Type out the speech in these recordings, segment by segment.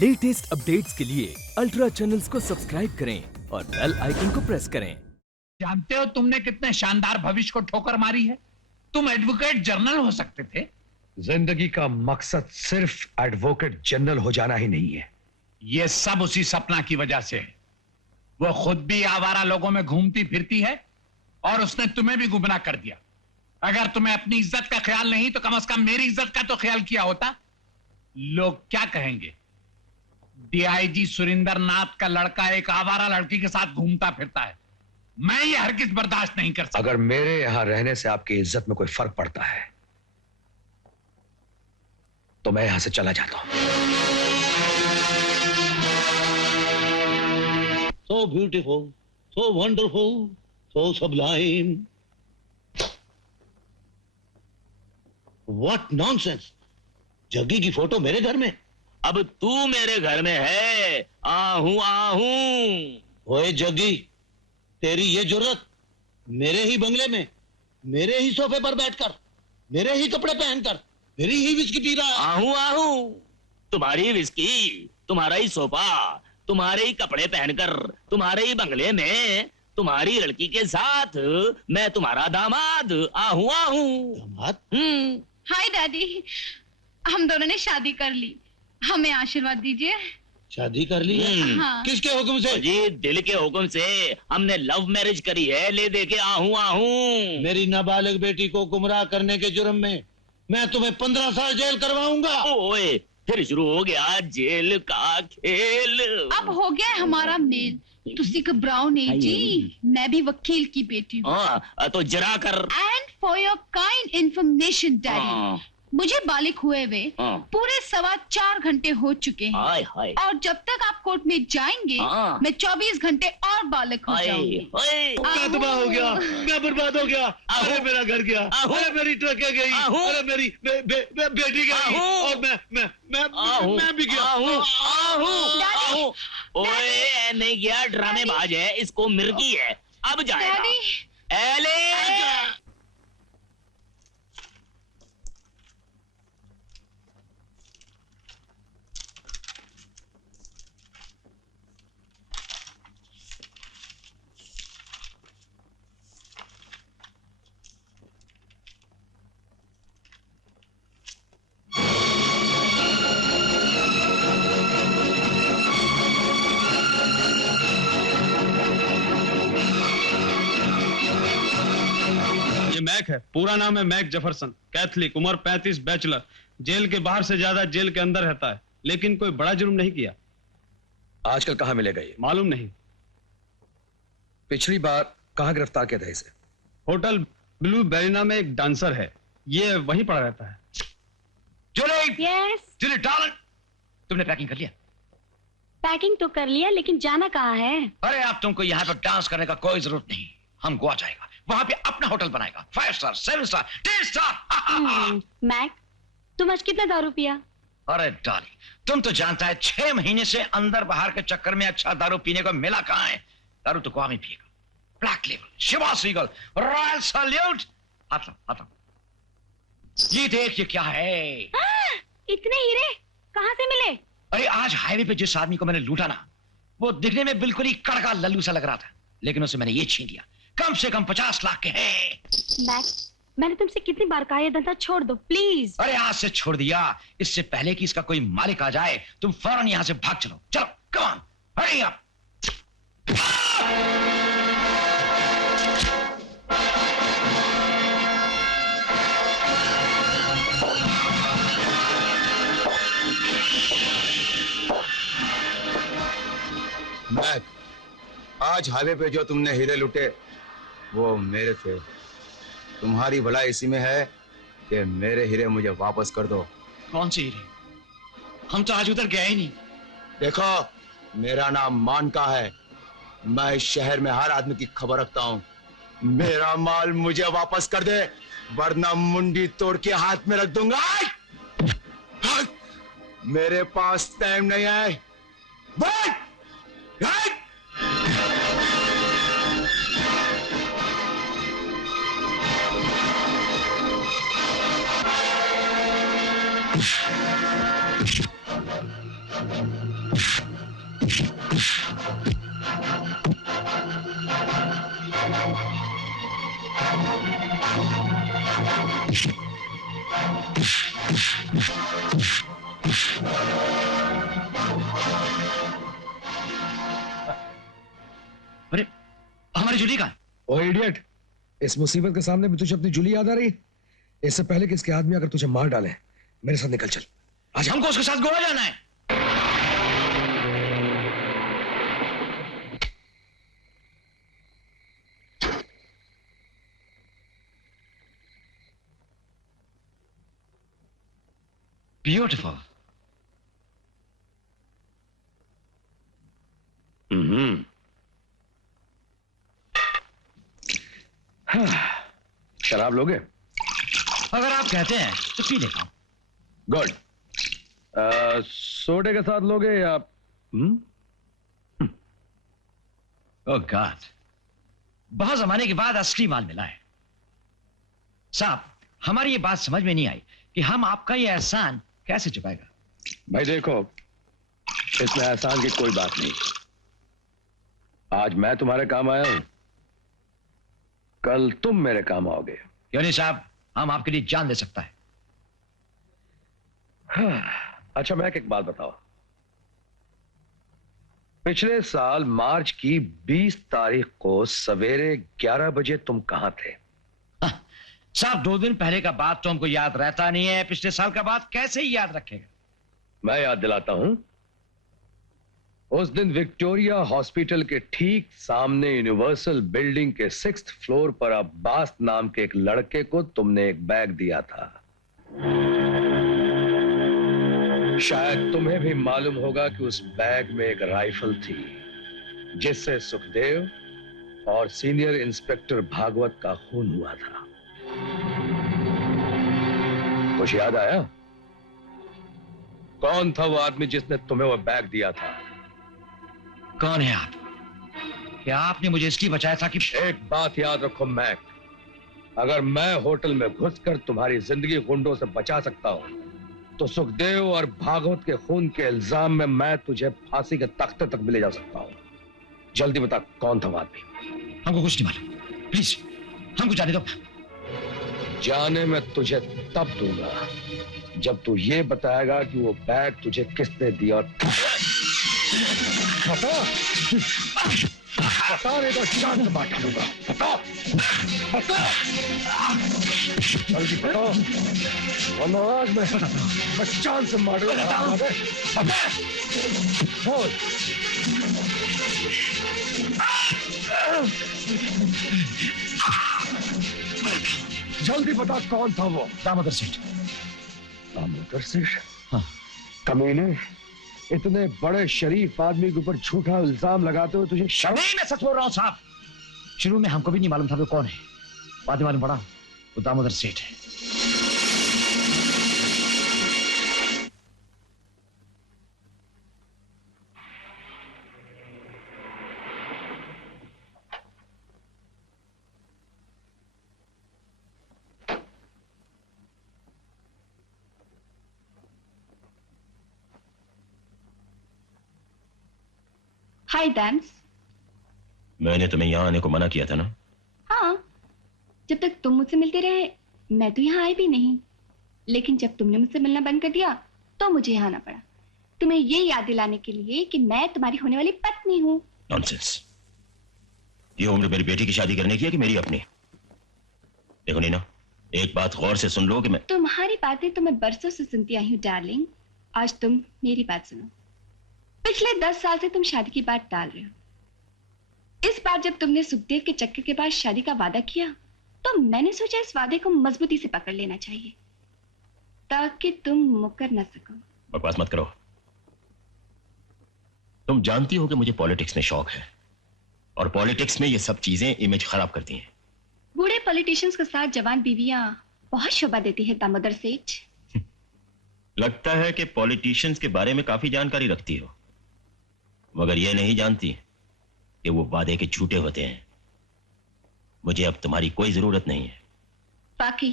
Latest updates के लिए ultra channels को सब्सक्राइब करें और बेल आइकन को प्रेस करें। जानते हो तुमने कितने शानदार भविष्य को ठोकर मारी है। तुम एडवोकेट जनरल हो सकते थे। जिंदगी का मकसद सिर्फ एडवोकेट जनरल हो जाना ही नहीं है। ये सब उसी सपना की वजह से है। वो खुद भी आवारा लोगों में घूमती फिरती है और उसने तुम्हें भी गुमराह कर दिया। अगर तुम्हें अपनी इज्जत का ख्याल नहीं तो कम से कम मेरी इज्जत का तो ख्याल किया होता। लोग क्या कहेंगे? डीआईजी सुरिंदर नाथ का लड़का एक आवारा लड़की के साथ घूमता फिरता है। मैं ये हरगिज बर्दाश्त नहीं कर सकता। अगर मेरे यहां रहने से आपकी इज्जत में कोई फर्क पड़ता है तो मैं यहां से चला जाता हूं। So beautiful, so wonderful, so sublime. What nonsense! Jaggi की फोटो मेरे घर में। अब तू मेरे घर में है। आहूं आहूं। ओए जग्गी, तेरी ये जुर्रत मेरे ही बंगले में, मेरे ही सोफे पर बैठकर, मेरे ही कपड़े पहनकर, मेरी ही विस्की पी रहा है। आहूं आहूं। तुम्हारी विस्की, तुम्हारा ही सोफा, तुम्हारे ही कपड़े पहनकर, तुम्हारे ही बंगले में, तुम्हारी लड़की के साथ मैं तुम्हारा दामाद। आहूं आहूं। दामाद? हाय डैडी, हम दोनों ने शादी कर ली। हमें आशीर्वाद दीजिए। शादी कर ली है? हाँ। किसके हुक्म से? जी दिल के हुक्म से हमने लव मैरिज करी है। ले दे के आहूं आहूं। मेरी नाबालिग बेटी को गुमराह करने के जुर्म में मैं तुम्हें 15 साल जेल करवाऊंगा। ओए फिर शुरू हो गया जेल का खेल। अब हो गया है हमारा मेल। तुसी घबराओ नहीं जी, मैं भी वकील की बेटी हूँ। हाँ तो जरा कर। And for your kind information daddy, मुझे बालिग हुए हुए पूरे 4.25 घंटे हो चुके हैं। हाय हाय। और जब तक आप कोर्ट में जाएंगे मैं 24 घंटे और बालिग हो जाऊंगी। मैं तबाह हो गया, मैं बर्बाद हो गया। अरे मेरा घर गया, अरे मेरी ट्रकें गई, अरे मेरी बेटी गई और मैं भी गया। ओए नहीं गया, ड्रामेबाज है, इसको मिर्गी है। अब जाएगा। एले मैक है, पूरा नाम है मैक जेफरसन, कैथलिक, उम्र 35, बैचलर। जेल के बाहर से ज्यादा जेल के अंदर रहता है, लेकिन कोई बड़ा जुर्म नहीं किया। आजकल कहां मिलेगा ये? मालूम नहीं। पिछली बार कहां गिरफ्तार किया था इसे? होटल ब्लू बेरिना में एक डांसर है, ये वहीं पड़ा रहता है। यस। जूली डार्लिंग, तुमने पैकिंग कर लिया? पैकिंग तो कर लिया, लेकिन जाना कहाँ है? अरे अब तुमको यहाँ पर डांस करने का कोई जरूरत नहीं। हम गोवा जाएगा, वहां पे अपना होटल बनाएगा, 5 स्टार, 7 स्टार, 10 स्टार। मैक, तुम आज कितना दारू पिया? अरे डाली, तुम तो जानता है 6 महीने से अंदर बाहर के चक्कर में अच्छा दारू पीने को मिला कहाँ है। दारू तो गोवा में पिएगा। Black label, Chivas Regal, royal salute. आता ये देख, ये क्या है? इतने हीरे कहाँ से मिले? अरे आज हाईवे पे जिस आदमी को मैंने लूटा ना, वो दिखने में बिल्कुल ही कड़का लल्लू सा लग रहा था, लेकिन उससे मैंने ये छीन लिया। कम से कम 50 लाख के हैं। मैक, मैंने तुमसे कितनी बार कहा ये धंधा छोड़ दो प्लीज। अरे आज से छोड़ दिया। इससे पहले कि इसका कोई मालिक आ जाए तुम फौरन यहां से भाग चलो। चलो, come on, hurry up. Mac, आज हाईवे पे जो तुमने हीरे लुटे वो मेरे थे। तुम्हारी भलाई इसी में है कि मेरे हीरे मुझे वापस कर दो। कौन से हीरे? हम तो आज उधर गए ही नहीं। देखो, मेरा नाम मानका है। मैं इस शहर में हर आदमी की खबर रखता हूँ। मेरा माल मुझे वापस कर दे, वरना मुंडी तोड़ के हाथ में रख दूंगा। मेरे पास टाइम नहीं है। बैठ! अरे हमारी जूली कहाँ? ओ इडियट, इस मुसीबत के सामने भी तुझे अपनी जूली याद आ रही? इससे पहले कि इसके आदमी अगर तुझे मार डाले, मेरे साथ निकल चल। आज हमको उसके साथ गोवा जाना है। ब्यूटिफुल। शराब लोगे? अगर आप कहते हैं तो पी लेता हूं। गुड। सोडे के साथ लोगे या ओह गॉड, बहुत जमाने के बाद असली माल मिला है। साहब, हमारी ये बात समझ में नहीं आई कि हम आपका ये एहसान कैसे चुकाएगा। भाई देखो, इसमें एहसान की कोई बात नहीं। आज मैं तुम्हारे काम आया हूं, कल तुम मेरे काम आओगे। क्यों नहीं साहब, हम आपके लिए जान दे सकता है। अच्छा मैं एक बात बताओ, पिछले साल मार्च की 20 तारीख को सवेरे 11 बजे तुम कहां थे? साहब, 2 दिन पहले का बात तो हमको याद रहता नहीं है, पिछले साल का बात कैसे ही याद रखेगा। मैं याद दिलाता हूं। उस दिन विक्टोरिया हॉस्पिटल के ठीक सामने यूनिवर्सल बिल्डिंग के 6th फ्लोर पर अब्बास नाम के एक लड़के को तुमने एक बैग दिया था। शायद तुम्हें भी मालूम होगा कि उस बैग में एक राइफल थी जिससे सुखदेव और सीनियर इंस्पेक्टर भागवत का खून हुआ था। कुछ याद आया? कौन था वो आदमी जिसने तुम्हें वो बैग दिया था? कौन है आप? क्या आपने मुझे इसलिए बचाया था कि... एक बात याद रखो मैक, अगर मैं होटल में घुसकर तुम्हारी जिंदगी गुंडों से बचा सकता हूं तो सुखदेव और भागवत के खून के इल्जाम में मैं तुझे फांसी के तख्ते तक भी ले जा सकता हूं। जल्दी बता, कौन था वो आदमी? हमको कुछ नहीं मालूम, प्लीज हमको जाने दो। जाने में तुझे तब दूंगा जब तू ये बताएगा कि वो बैग तुझे किसने दिया। और बता, बता नहीं तो जान से मार डालूंगा। बता, बता, जल्दी बता, वरना आज मैं जान से मार दूंगा। बोल। जल्दी बता, कौन था वो? दामोदर सेठ। दामोदर सेठ? हाँ। कमीने, इतने बड़े शरीफ आदमी के ऊपर झूठा इल्जाम लगाते हुए तुझे शर्म? नहीं, मैं सच बोल रहा हूं साहब। शुरू में हमको भी नहीं मालूम था वो कौन है, बाद में मालूम पड़ा वो दामोदर सेठ है। हाय दैम्स। मैंने तुम्हें यहाँ आने को मना किया था ना? हाँ, जब तक तुम मुझसे मिलते रहे मैं तो यहाँ आई भी नहीं, लेकिन जब तुमने मुझसे मिलना बंद कर दिया तो मुझे यहाँ आना पड़ा, तुम्हें ये याद दिलाने के लिए कि मैं तुम्हारी होने वाली पत्नी हूँ। नॉनसेंस। ये उम्र मेरी बेटी की शादी करने की है कि मेरी अपनी? देखो नीना, एक बात गौर से सुन लो कि मैं... तुम्हारी बातें तो मैं बरसों से सुनती आई हूँ डार्लिंग, आज तुम मेरी बात सुनो। पिछले 10 साल से तुम शादी की बात टाल रहे हो। इस बार जब तुमने सुखदेव के चक्कर के बाद शादी का वादा किया तो मैंने सोचा इस वादे को मजबूती से पकड़ लेना चाहिए ताकि तुम मुकर न सको। बकवास मत करो। तुम जानती हो कि मुझे पॉलिटिक्स में शौक है और पॉलिटिक्स में ये सब चीजें इमेज खराब करती हैं। बूढ़े पॉलिटिशियंस के साथ जवान बीवियां बहुत शोभा देती है दामोदर सेठ। लगता है कि पॉलिटिशियंस के बारे में काफी जानकारी रखती हो, मगर ये नहीं जानती कि वो वादे के झूठे होते हैं। मुझे अब तुम्हारी कोई जरूरत नहीं है। बाकी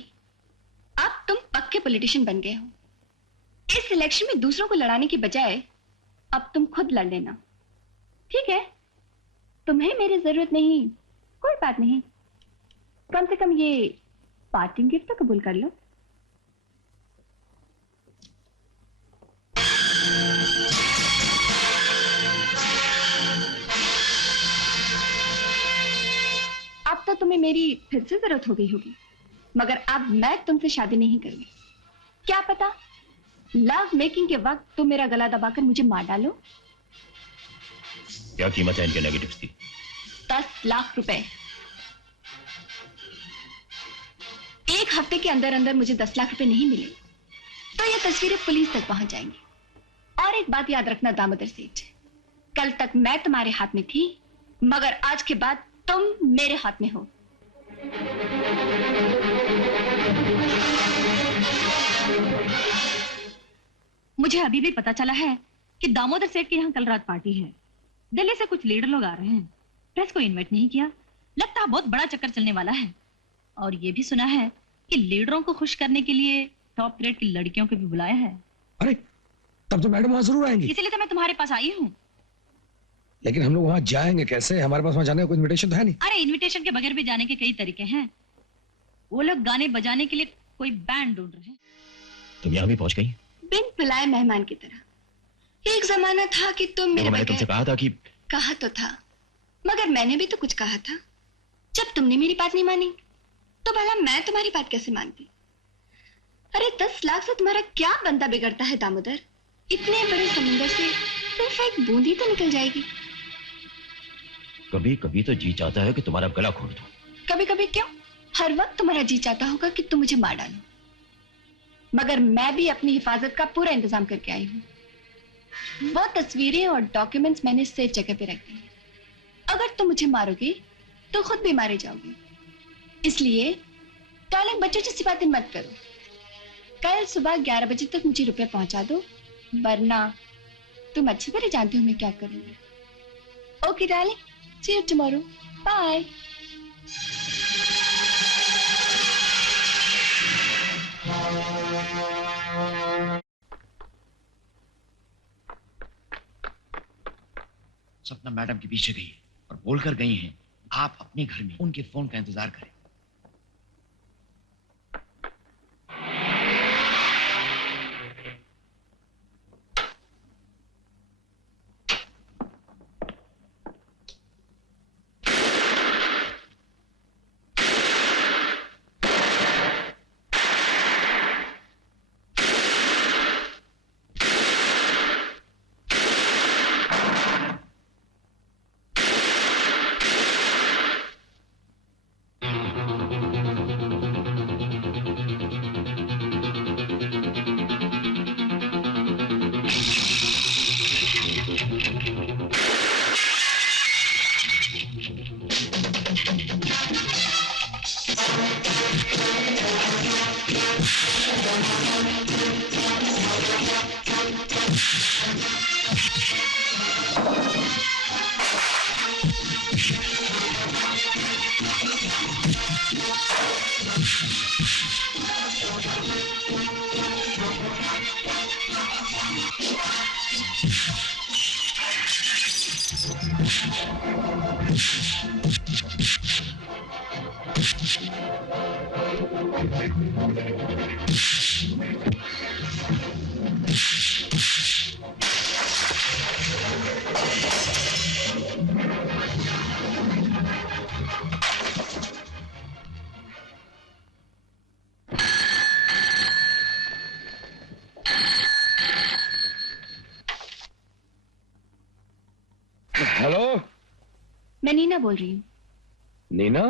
अब तुम पक्के पॉलिटिशियन बन गए हो। इस इलेक्शन में दूसरों को लड़ाने की बजाय अब तुम खुद लड़ लेना, ठीक है? तुम्हें मेरी जरूरत नहीं, कोई बात नहीं। कम से कम ये पार्टिंग गिफ्ट तो कबूल कर लो। अब तो तुम्हें मेरी फिर से जरूरत हो गई होगी, मगर अब मैं तुमसे शादी नहीं करूंगी। क्या पता लव मेकिंग के वक्त तुम मेरा गला दबाकर मुझे मार डालो। क्या कीमत है इनके नेगेटिव्स की? 10 लाख रुपए। एक हफ्ते के अंदर अंदर मुझे 10 लाख रुपए नहीं मिले तो ये तस्वीरें पुलिस तक पहुंच जाएंगी। और एक बात याद रखना दामोदर सेठ, कल तक मैं तुम्हारे हाथ में थी, मगर आज के बाद तुम मेरे हाथ में हो। मुझे अभी भी पता चला है कि दामोदर सेठ के यहाँ कल रात पार्टी है। दिल्ली से कुछ लीडर लोग आ रहे हैं। प्रेस को इनवाइट नहीं किया, लगता है बहुत बड़ा चक्कर चलने वाला है। और ये भी सुना है कि लीडरों को खुश करने के लिए टॉप ग्रेड की लड़कियों को भी बुलाया है। अरे तब तो मैडम वहां जरूर आएंगी। इसीलिए तो मैं तुम्हारे पास आई हूँ। लेकिन हम लोग वहां जाएंगे कैसे? हमारे पास वहां जाने का कोई इनविटेशन तो है नहीं। अरे इनविटेशन के बगैर भी जाने के कई तरीके हैं। वो लोग गाने बजाने के लिए कोई बैंड ढूंढ रहे हैं। तुम यहाँ भी पहुंच गई? बिन बुलाए मेहमान की तरह। एक जमाना था कि तुम मेरे मैंने तुमसे कहा था कि कहा तो था, मगर मैंने भी तो कुछ कहा था। जब तुमने मेरी बात नहीं मानी तो भला मैं तुम्हारी बात कैसे मानती? अरे 10 लाख से तुम्हारा क्या बंदा बिगड़ता है दामोदर? इतने बड़े समुंदर से सिर्फ एक बूंद ही तो निकल जाएगी। कभी कभी तो जी चाहता है कि तुम्हारा गला घोट दूं। कभी कभी क्यों? हर वक्त तुम्हारा जी चाहता होगा कि तुम मुझे मार डालो। मगर मैं भी अपनी हिफाजत का पूरा इंतजाम करके आई हूँ। वो तस्वीरें और डॉक्यूमेंट्स मैंने सेफ जगह पे रख दी। अगर तुम मुझे मारोगे तो खुद भी मारे जाओगे। इसलिए डार्लिंग बच्चों जैसी बातें मत करो। कल सुबह 11 बजे तक मुझे रुपए पहुंचा दो, वरना तुम अच्छी तरह जानते हो मैं क्या करूंगी। Okay darling, see you tomorrow, bye. Sapna madam के पीछे गई और बोलकर गई हैं आप अपने घर में उनके फोन का इंतजार करें। हेलो, मैं नीना बोल रही हूँ। नीना?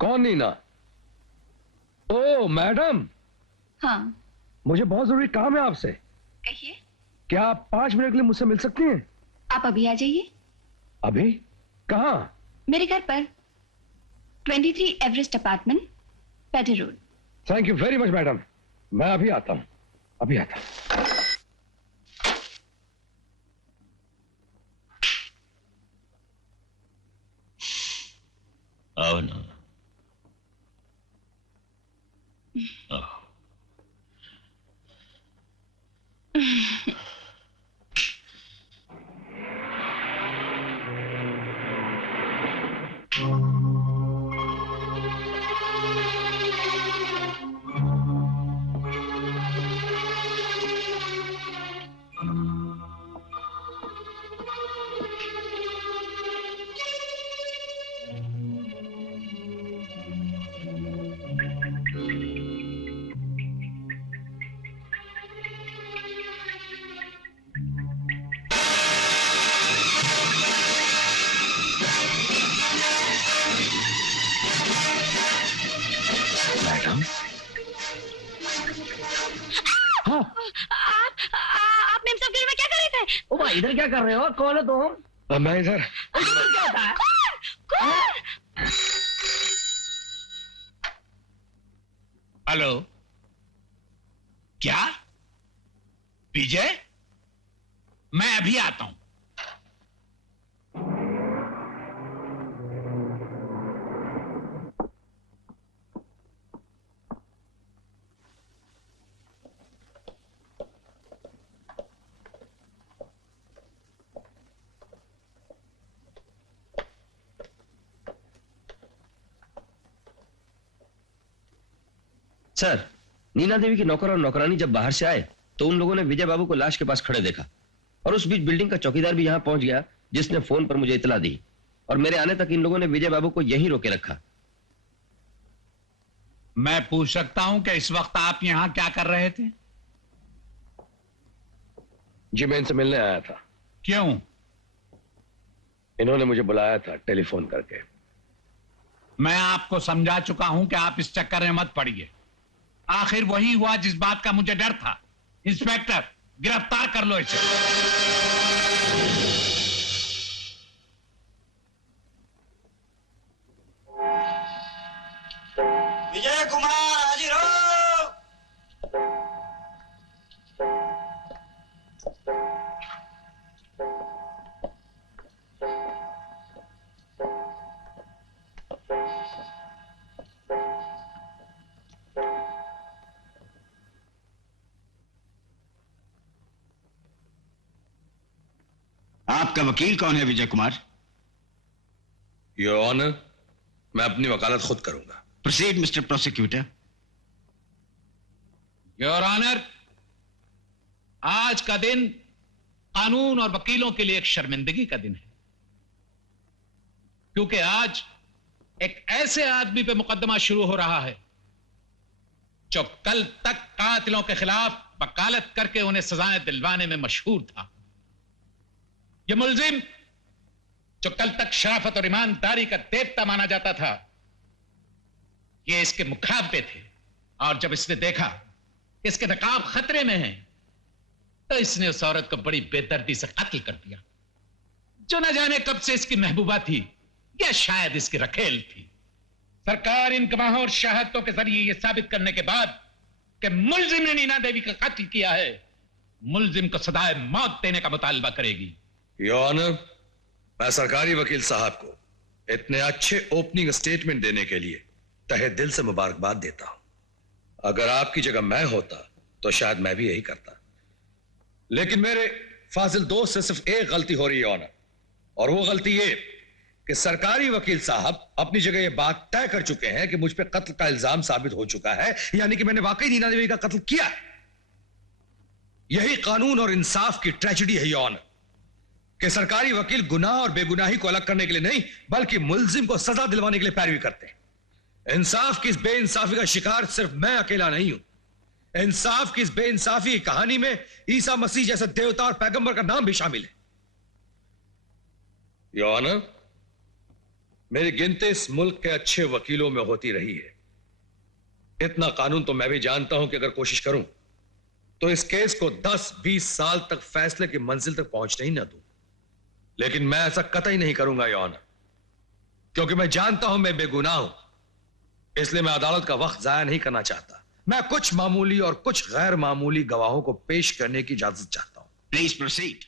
कौन नीना? ओ मैडम, हाँ मुझे बहुत जरूरी काम है आपसे। कहिए। क्या आप 5 मिनट के लिए मुझसे मिल सकती हैं? आप अभी आ जाइए। अभी? कहाँ? मेरे घर पर 23 Everest apartment, Peddar road. Thank you very much madam, मैं अभी आता हूँ, अभी आता हूँ। आओ ना, आओ। में क्या कर रहे थे? ओ भाई इधर क्या कर रहे हो? कौन है तुम? मैं इधर। क्या होता है? कौन? हेलो, क्या विजय? मैं अभी आता हूं। सर, नीना देवी के नौकर और नौकरानी जब बाहर से आए तो उन लोगों ने विजय बाबू को लाश के पास खड़े देखा और उस बीच बिल्डिंग का चौकीदार भी यहां पहुंच गया, जिसने फोन पर मुझे इतला दी और मेरे आने तक इन लोगों ने विजय बाबू को यहीं रोके रखा। मैं पूछ सकता हूं कि इस वक्त आप यहां क्या कर रहे थे? जी मैं इनसे मिलने आया था। क्यों? इन्होंने मुझे बुलाया था टेलीफोन करके। मैं आपको समझा चुका हूं कि आप इस चक्कर में मत पड़िए। आखिर वही हुआ जिस बात का मुझे डर था। इंस्पेक्टर, गिरफ्तार कर लो इसे। विजय कुमार हाजिर हो। आपका वकील कौन है विजय कुमार? योर ऑनर, मैं अपनी वकालत खुद करूंगा। Proceed mister prosecutor. Your honour, आज का दिन कानून और वकीलों के लिए एक शर्मिंदगी का दिन है, क्योंकि आज एक ऐसे आदमी पे मुकदमा शुरू हो रहा है जो कल तक कातिलों के खिलाफ वकालत करके उन्हें सजाएं दिलवाने में मशहूर था। यह मुलजिम जो कल तक शराफत और ईमानदारी का देवता माना जाता था, ये इसके मुखाबले थे, और जब इसने देखा कि इसके नकाब खतरे में हैं, तो इसने उस औरत को बड़ी बेदर्दी से कत्ल कर दिया, जो न जाने कब से इसकी महबूबा थी या शायद इसकी रखेल थी। सरकार इन गवाहों और शहादतों के जरिए यह साबित करने के बाद कि मुलजिम ने नीना देवी का कत्ल किया है, मुलजिम को सदाए मौत देने का मुतालबा करेगी। योर ऑनर, मैं सरकारी वकील साहब को इतने अच्छे ओपनिंग स्टेटमेंट देने के लिए तहे दिल से मुबारकबाद देता हूं। अगर आपकी जगह मैं होता तो शायद मैं भी यही करता, लेकिन मेरे फाजिल दोस्त से सिर्फ एक गलती हो रही है ऑनर, और वो गलती ये कि सरकारी वकील साहब अपनी जगह ये बात तय कर चुके हैं कि मुझ पे कत्ल का इल्जाम साबित हो चुका है, यानी कि मैंने वाकई नीना देवी का कत्ल किया है। यही कानून और इंसाफ की ट्रेजेडी है ऑनर, कि सरकारी वकील गुनाह और बेगुनाही को अलग करने के लिए नहीं, बल्कि मुलजिम को सजा दिलवाने के लिए पैरवी करते हैं। इंसाफ की इस बेइंसाफी का शिकार सिर्फ मैं अकेला नहीं हूं। इंसाफ की इस बेइंसाफी की कहानी में ईसा मसीह जैसे देवता और पैगंबर का नाम भी शामिल है। योर ऑनर, मेरी गिनती इस मुल्क के अच्छे वकीलों में होती रही है। इतना कानून तो मैं भी जानता हूं कि अगर कोशिश करूं तो इस केस को 10-20 साल तक फैसले की मंजिल तक पहुंचने ही ना दूं, लेकिन मैं ऐसा कतई नहीं करूंगा योर ऑनर, क्योंकि मैं जानता हूं मैं बेगुनाह हूं, इसलिए मैं अदालत का वक्त जाया नहीं करना चाहता। मैं कुछ मामूली और कुछ गैर मामूली गवाहों को पेश करने की इजाजत चाहता हूं। Please proceed.